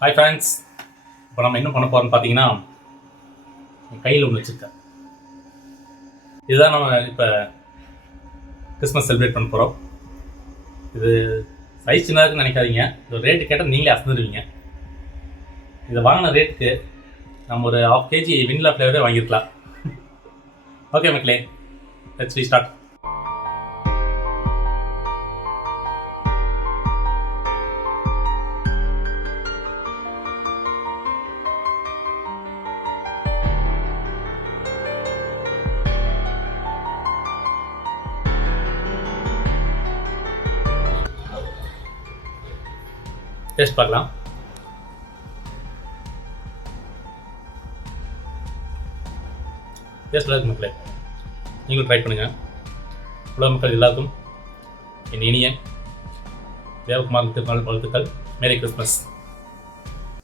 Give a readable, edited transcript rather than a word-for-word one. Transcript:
Hi friends. இப்போ நம்ம என்ன பண்ண போகிறோம்னு பார்த்தீங்கன்னா, என் கையில் ஒன்று வச்சுருக்கேன். இதுதான் நம்ம இப்போ கிறிஸ்மஸ் செலிப்ரேட் பண்ண போகிறோம். இது சைஸ் சின்னதுன்னு நினைக்காதீங்க. இது ரேட்டு கேட்டால் நீங்களே அசந்துடுவீங்க. இதை வாங்கின ரேட்டுக்கு நம்ம ஒரு 1/2 kg வெண்ணிலா ஃப்ளேவரே வாங்கியிருக்கலாம். ஓகே மக்களே, லெட்ஸ் ஸ்டார்ட். டேஸ்ட் பார்க்கலாம். டேஸ்ட் இருக்கு மக்களே, நீங்களும் ட்ரை பண்ணுங்கள். உலக மக்கள் எல்லாருக்கும் என் இனிய தேவகுமார் திருநாள் வாழ்த்துக்கள். Merry Christmas.